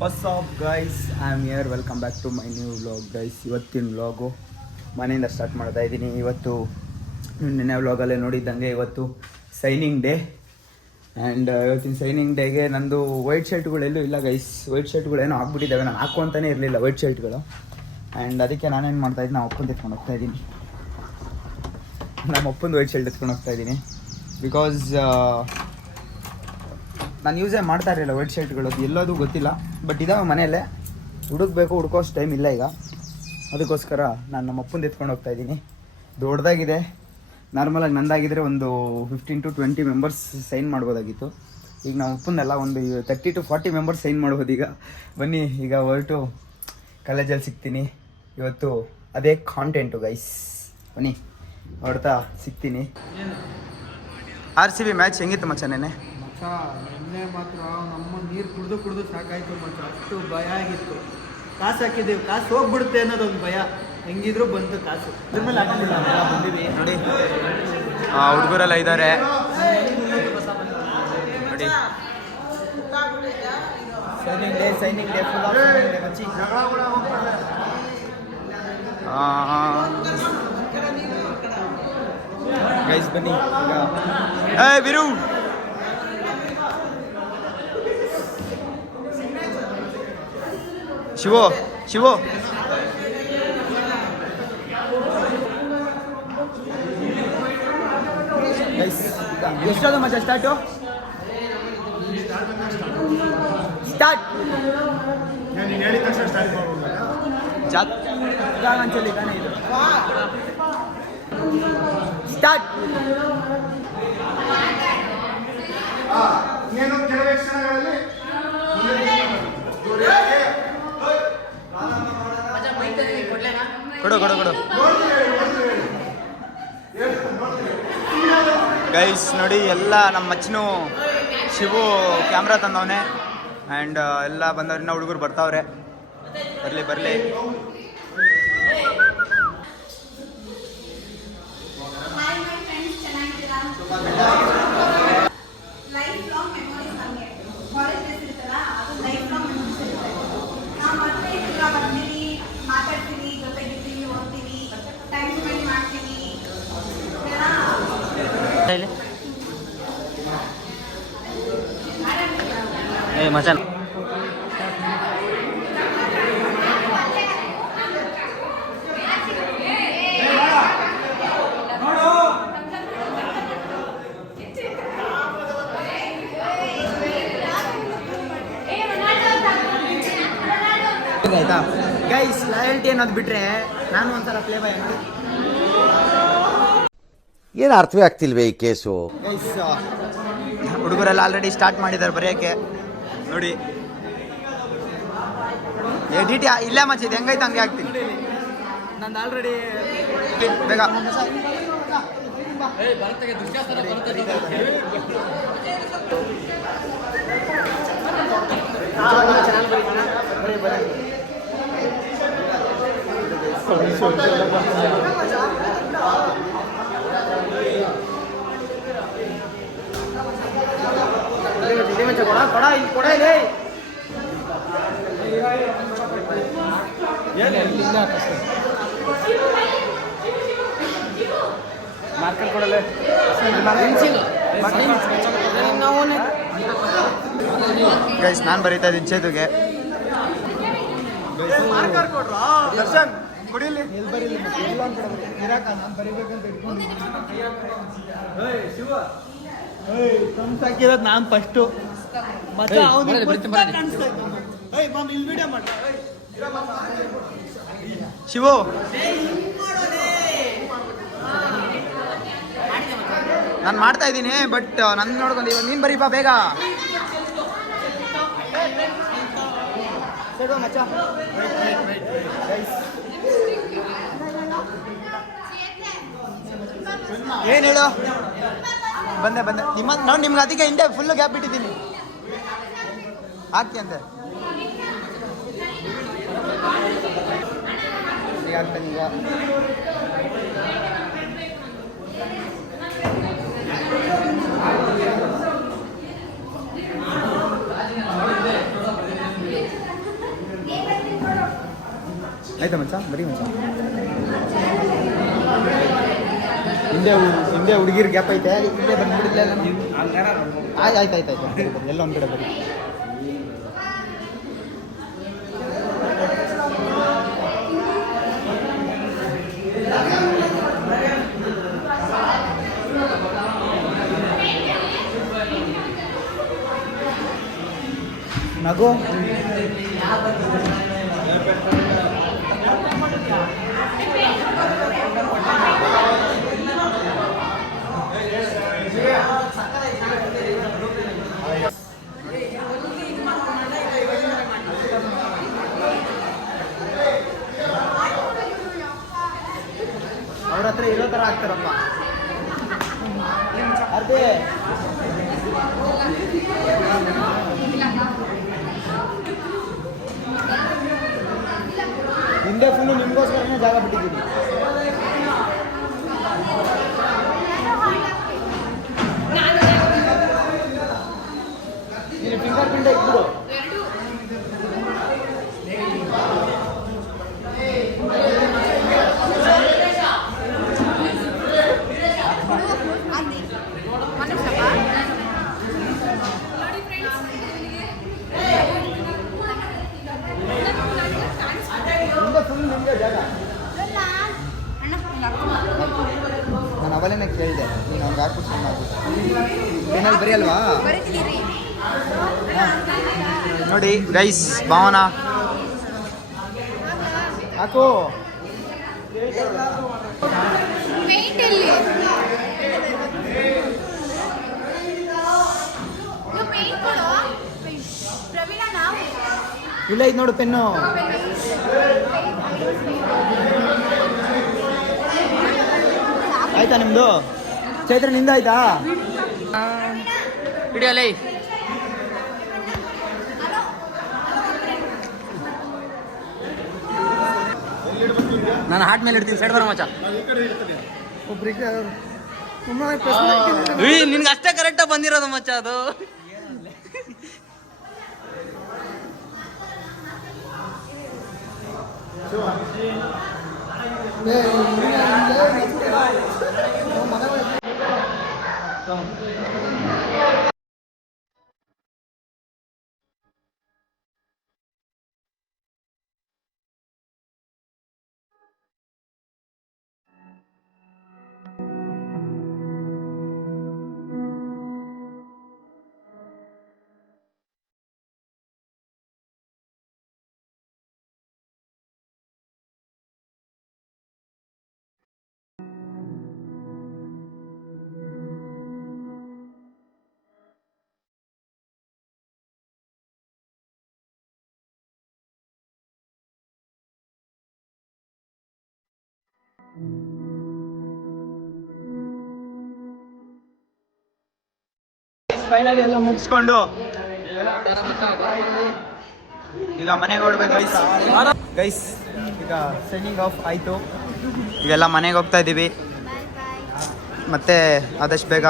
What's up guys, I am here. Welcome back to my new vlog guys. ಇವತ್ತಿನ vlog ಮನೆಯಿಂದ start ಮಾಡ್ತಾ ಇದ್ದೀನಿ. ಇವತ್ತು ನಿನ್ನೆ ವ್ಲಾಗಲ್ಲೇ ನೋಡಿದ್ದಂಗೆ ಇವತ್ತು ಸೈನಿಂಗ್ ಡೇ. ಆ್ಯಂಡ್ ಇವತ್ತಿನ ಸೈನಿಂಗ್ ಡೇಗೆ ನಂದು ವೈಟ್ ಶರ್ಟ್ಗಳೆಲ್ಲೂ ಇಲ್ಲ ಗೈಸ್. ವೈಟ್ ಶರ್ಟ್ಗಳೇನೋ ಆಗ್ಬಿಟ್ಟಿದ್ದಾವೆ, ನಾನು ಹಾಕುವಂತಾನೇ ಇರಲಿಲ್ಲ ವೈಟ್ ಶರ್ಟ್ಗಳು. ಆ್ಯಂಡ್ ಅದಕ್ಕೆ ನಾನೇನು ಮಾಡ್ತಾಯಿದ್ದೀನಿ, ನಾವು ಅಪ್ಪಂದು ಎತ್ಕೊಂಡು ಹೋಗ್ತಾಯಿದ್ದೀನಿ. ನಮ್ಮ ಅಪ್ಪಂದು ವೈಟ್ ಶರ್ಟ್ ಎತ್ಕೊಂಡು ಹೋಗ್ತಾಯಿದ್ದೀನಿ. ಬಿಕಾಸ್ ನಾನು ಯೂಸೇ ಮಾಡ್ತಾ ಇರಲಿಲ್ಲ ವೈಟ್ ಶರ್ಟ್ಗಳು, ಅದು ಎಲ್ಲೋದು ಗೊತ್ತಿಲ್ಲ. ಬಟ್ ಇದಾವೆ ಮನೆಯಲ್ಲೇ, ಹುಡುಕೋಷ್ಟು ಟೈಮ್ ಇಲ್ಲ ಈಗ. ಅದಕ್ಕೋಸ್ಕರ ನಾನು ನಮ್ಮ ಅಪ್ಪಂದು ಎತ್ಕೊಂಡು ಹೋಗ್ತಾಯಿದ್ದೀನಿ. ದೊಡ್ಡದಾಗಿದೆ. ನಾರ್ಮಲಾಗಿ ನಂದಾಗಿದ್ದರೆ ಒಂದು 15 to 20 ಮೆಂಬರ್ಸ್ ಸೈನ್ ಮಾಡ್ಬೋದಾಗಿತ್ತು. ಈಗ ನಮ್ಮ ಅಪ್ಪಂದೆಲ್ಲ ಒಂದು 30 to 40 ಮೆಂಬರ್ಸ್ ಸೈನ್ ಮಾಡ್ಬೋದು. ಈಗ ಬನ್ನಿ, ಈಗ ಹೊರಟು ಕಾಲೇಜಲ್ಲಿ ಸಿಗ್ತೀನಿ. ಇವತ್ತು ಅದೇ ಕಾಂಟೆಂಟು ಗೈಸ್. ಬನ್ನಿ ಹೊರಡ್ತಾ ಸಿಗ್ತೀನಿ. RCB ಮ್ಯಾಚ್ ಹೆಂಗಿತ್ತು ಮಚ್ಚ ನೆನ್ನೆ? ನಿನ್ನೆ ಮಾತ್ರ ನಮ್ಮ ನೀರು ಕುಡಿದು ಸಾಕಾಯ್ತು ಮಚ್ಚ. ಅಷ್ಟು ಭಯ ಆಗಿತ್ತು. ಕಾಸು ಹಾಕಿದ್ದೀವಿ, ಕಾಸು ಹೋಗ್ಬಿಡುತ್ತೆ ಅನ್ನೋದೊಂದು ಭಯ. ಹೆಂಗಿದ್ರು ಬಂತು ಕಾಸು. ಅದ್ರ ಮೇಲೆ ಹಾಕೊಂಡಿಲ್ಲ, ಬಂದಿವಿ ನೋಡಿ. ಹುಡುಗರೆಲ್ಲ ಇದ್ದಾರೆ ನೋಡಿ. Signing day ಮಚ್ಚಿ. ಗೈಸ್ ಬನ್ನಿ ಈಗ. ವಿರು ಶಿವೋ ಗೈಸ್ ಎಷ್ಟೊಂದು ಮಜಾ ಸ್ಟಾರ್ಟ್ ಹೇಳಿದ ತಕ್ಷಣ ಸ್ಟಾರ್ಟ್ ಜಾಗಂಚಲಿ ತಾನೇ ಇದು. ಸ್ಟಾರ್ಟ್. ಇನ್ನೇನು ಕೆಲವೇ ಕ್ಷಣಗಳಲ್ಲಿ ಕೊಡು ಗೈಸ್ ನೋಡಿ. ಎಲ್ಲ ನಮ್ಮ ಮಚ್ಚನು ಶಿವು ಕ್ಯಾಮ್ರಾ ತಂದವನೆ. ಆ್ಯಂಡ್ ಎಲ್ಲ ಬಂದವ್ರನ್ನ ಹುಡುಗರು ಬರ್ತಾವ್ರೆ. ಬರಲಿ ಮಚಾನ್. ಆಯ್ತಾ ಗೈಸ್, ಲಾಯಲ್ಟಿ ಅನ್ನೋದು ಬಿಟ್ರೆ ನಾನು ಒಂದ್ಸಲ ಪ್ಲೇ ಬಾಯ್ ಮಾಡಿ. ಏನು ಅರ್ಥವೇ ಆಗ್ತಿಲ್ವೇ ಈ ಕೇಸು? ಗೈಸ್ ಹುಡುಗರೆಲ್ಲ ಆಲ್ರೆಡಿ ಸ್ಟಾರ್ಟ್ ಮಾಡಿದ್ದಾರೆ ಬರೆಯೋಕ್ಕೆ ನೋಡಿ. ಎಡಿಟ್ ಇಲ್ಲ ಮಚ್ಚಿದೆ, ಹೆಂಗೈತೆ ಹಂಗೆ ಆಗ್ತೀನಿ. ನಂದು ಆಲ್ರೆಡಿ ಬೇಗ ಮಾರ್ಕರ್ ಕೊಡಲೇ. ಗೈಸ್ ನಾನು ಬರೀತಾ ಇದ್ದೀನಿ ಚೇತುಗೆ. ದರ್ಶನ್ ಕೊಡಿಲಿ. ಹಾಕಿರೋದು ನಾನು ಫಸ್ಟು. ಶಿವು ನಾನು ಮಾಡ್ತಾ ಇದ್ದೀನಿ, ಬಟ್ ನನ್ನ ನೋಡ್ಕೊಂಡು ಇವಾಗ ನೀನು ಬರೀಪಾ ಬೇಗ. ಏನು ಹೇಳು? ಬಂದೆ ನೋಡಿ. ನಿಮ್ಗೆ ಅದಕ್ಕೆ ಹಿಂದೆ ಫುಲ್ಲು ಗ್ಯಾಪ್ ಬಿಟ್ಟಿದ್ದೀನಿ. ಆಗ್ತಿ ಅಂತೆ ಈಗ. ಆಯ್ತಾ ಮಚ್ಚ ಬರೀ ಮಚ್ಚ ಹಿಂದೆ ಹುಡುಗಿರ್ ಗ್ಯಾಪ್ ಐತೆ ಹಿಂದೆ ಬಂದ್ಬಿಡಿಲ್ಲ ಆಯ್ತು ಎಲ್ಲ ಒಂದು ಕಡೆ ಬರೀ ನಗು ಅವ್ರ ಹತ್ರ ಇರೋ ಥರ ಆಗ್ತಾರಪ್ಪ ಅರ್ಧೇ ಹಿಂದೆ ಫುಲ್ಲು ನಿಮಗೋಸ್ಕರನೇ ಜಾಗ ಬಿಟ್ಟಿದ್ದೀನಿ ನೀನು ಫಿಂಗರ್ ಪ್ರಿಂಟ್ ಇಟ್ಬಿಡು ನಾನು ಅವಲೇನೆ ಕೇಳಿದೆ ನೀನು ಅವ್ನಿಗೆ ಹಾಕ್ಬಿಟ್ಟು ಸುಮ್ಮನೆ ಆಗ್ಬಿಟ್ಟು ಏನಲ್ಲಿ ಬರೀ ಅಲ್ವಾ ನೋಡಿ ಗೈಸ್ ಭಾವನ ಹಾಕು ಇಲ್ಲ ಇದು ನೋಡು ಪೆನ್ನು ಆಯ್ತಾ ನಿಮ್ದು ಚೈತ್ರ ನಿಂದ ಆಯ್ತಾ ಹಿಡಿಯಲೇ ನಾನು ಹಾಟ್ ಮೇಲೆ ಇಡ್ತೀನಿ ಸೈಡ್ ಬರೋ ಮಚ್ಚ ಒಬ್ರಿಗೆ ನಿನ್ಗೆ ಅಷ್ಟೇ ಕರೆಕ್ಟಾಗಿ ಬಂದಿರೋದು ಮಚ್ಚ ಅದು ಫೈನಲಿ ಎಲ್ಲ ಮುಗಿಸ್ಕೊಂಡು ಈಗ ಮನೆಗೆ ಹೊರಡ್ಬೇಕು ಗೈಸ್ ಈಗ ಸೈನಿಂಗ್ ಆಫ್ ಆಯಿತು ಈಗೆಲ್ಲ ಮನೆಗೆ ಹೋಗ್ತಾ ಇದ್ದೀವಿ ಮತ್ತೆ ಆದಷ್ಟು ಬೇಗ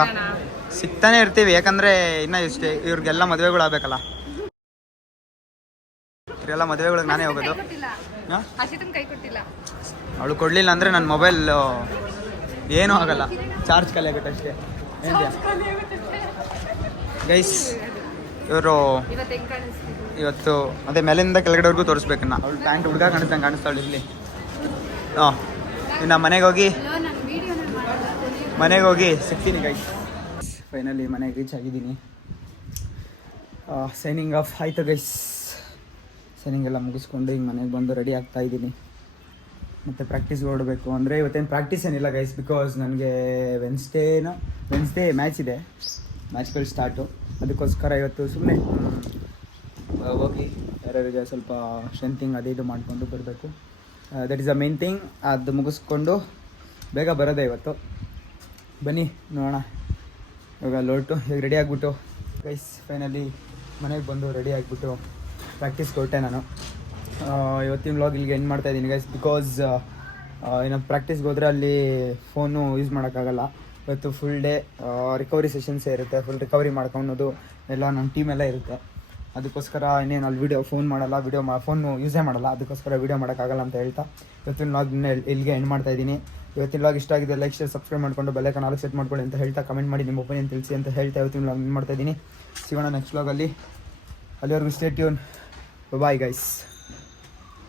ಸಿಗ್ತಾನೆ ಇರ್ತೀವಿ ಯಾಕಂದರೆ ಇನ್ನೂ ಇಷ್ಟೇ ಇವ್ರಿಗೆಲ್ಲ ಮದುವೆಗಳು ಆಗ್ಬೇಕಲ್ಲ ಇವ್ರಿಗೆಲ್ಲ ಮದುವೆಗಳಿಗೆ ನಾನೇ ಹೋಗೋದು ಅವಳು ಕೊಡಲಿಲ್ಲ ಅಂದರೆ ನನ್ನ ಮೊಬೈಲ್ ಏನೂ ಆಗಲ್ಲ ಚಾರ್ಜ್ ಖಾಲಿ ಆಗುತ್ತೆ ಅಷ್ಟೇ ಏನಿದೆಯಾ ಗೈಸ್ ಇವರು ಇವತ್ತು ಅದೇ ಮೇಲಿಂದ ಕೆಳಗಡೆವರೆಗೂ ತೋರಿಸ್ಬೇಕನ್ನ ಅವಳು ಪ್ಯಾಂಟ್ ಹುಡುಗ ಕಾಣಿಸ್ದಂಗೆ ಕಾಣಿಸ್ತಾಳು ಇಲ್ಲಿ ಹಾಂ ಇನ್ನು ಮನೆಗೆ ಹೋಗಿ ಸಿಗ್ತೀನಿ ಗೈಸ್ ಫೈನಲಿ ಮನೆಗೆ ರೀಚ್ ಆಗಿದ್ದೀನಿ ಸೈನಿಂಗ್ ಆಫ್ ಆಯಿತು ಗೈಸ್ ಸೈನಿಂಗ್ ಎಲ್ಲ ಮುಗಿಸ್ಕೊಂಡು ಹಿಂಗೆ ಮನೆಗೆ ಬಂದು ರೆಡಿ ಆಗ್ತಾ ಇದ್ದೀನಿ ಮತ್ತು ಪ್ರಾಕ್ಟೀಸ್ಗೆ ಹೊರಡಬೇಕು ಅಂದರೆ ಇವತ್ತೇನು ಪ್ರಾಕ್ಟೀಸ್ ಏನಿಲ್ಲ ಗೈಸ್ ಬಿಕಾಸ್ ನನಗೆ ವೆನ್ಸ್ಡೇ ಮ್ಯಾಚ್ ಇದೆ ಮ್ಯಾಚ್ಗಳು ಸ್ಟಾರ್ಟು ಅದಕ್ಕೋಸ್ಕರ ಇವತ್ತು ಸುಮ್ಮನೆ ಹೋಗಿ ಯಾರ್ಯಾರಿಗೆ ಸ್ವಲ್ಪ ಸ್ಟ್ರೆಂತಿಂಗ್ ಅದು ಇದು ಮಾಡಿಕೊಂಡು ಬರಬೇಕು that is a main thing ಅದು ಮುಗಿಸ್ಕೊಂಡು ಬೇಗ ಬರೋದೇ ಇವತ್ತು ಬನ್ನಿ ನೋಡೋಣ ಇವಾಗ ಲೋಟು ಈಗ ರೆಡಿ ಆಗಿಬಿಟ್ಟು ಗೈಸ್ ಫೈನಲಿ ಮನೆಗೆ ಬಂದು ರೆಡಿ ಆಗಿಬಿಟ್ಟು ಪ್ರಾಕ್ಟೀಸ್ಗೆ ಹೊರಟೆ ನಾನು ಇವತ್ತಿನ ವ್ಲಾಗ್ ಇಲ್ಲಿಗೆ ಎಂಡ್ ಮಾಡ್ತಾಯಿದ್ದೀನಿ ಗೈಸ್ ಬಿಕಾಸ್ ಇನ್ನು ಪ್ರಾಕ್ಟೀಸ್ಗೆ ಹೋದರೆ ಅಲ್ಲಿ ಫೋನು ಯೂಸ್ ಮಾಡೋಕ್ಕಾಗಲ್ಲ ಇವತ್ತು ಫುಲ್ ಡೇ ರಿಕವರಿ ಸೆಷನ್ಸೇ ಇರುತ್ತೆ ಫುಲ್ ರಿಕವರಿ ಮಾಡ್ಕೊಳೋದು ಎಲ್ಲ ನಮ್ಮ ಟೀಮೆಲ್ಲ ಇರುತ್ತೆ ಅದಕ್ಕೋಸ್ಕರ ಇನ್ನೇನು ಅಲ್ಲಿ ಫೋನ್ ಮಾಡಲ್ಲ, ಫೋನು ಯೂಸೇ ಮಾಡಲ್ಲ, ಅದಕ್ಕೋಸ್ಕರ ವೀಡಿಯೋ ಮಾಡೋಕ್ಕಾಗಲ್ಲ ಅಂತ ಹೇಳ್ತಾ ಇವತ್ತಿನ ವ್ಲಾಗ್ನ ಎಲ್ಲಿಗೆ ಎಂಡ್ ಮಾಡ್ತಾ ಇದ್ದೀನಿ. ಇವತ್ತಿನ ವ್ಲಾಗ್ ಇಷ್ಟ ಆಗಿದೆ, ಲೈಕ್ ಶೇರ್ ಸಬ್ಸ್ಕ್ರೈಬ್ ಮಾಡ್ಕೊಂಡು ಬೆಲ್ಲೈಕನ್ ಆಲ್ ಸೆಟ್ ಮಾಡ್ಕೊಳ್ಳಿ ಅಂತ ಹೇಳ್ತಾ ಕಮೆಂಟ್ ಮಾಡಿ ನಿಮ್ಮ ಒಪಿನಿಯನ್ ತಿಳಿಸಿ ಅಂತ ಹೇಳ್ತಾ ಇವತ್ತಿನ ವ್ಲಾಗ್ ಮಾಡ್ತಾ ಇದ್ದೀನಿ. ಸಿಗೋಣ ನೆಕ್ಸ್ಟ್ ವ್ಲಾಗಲ್ಲಿ. ಅಲ್ಲಿವರೆಗೂ ಸ್ಟೇ ಟ್ಯೂನ್. Bye guys.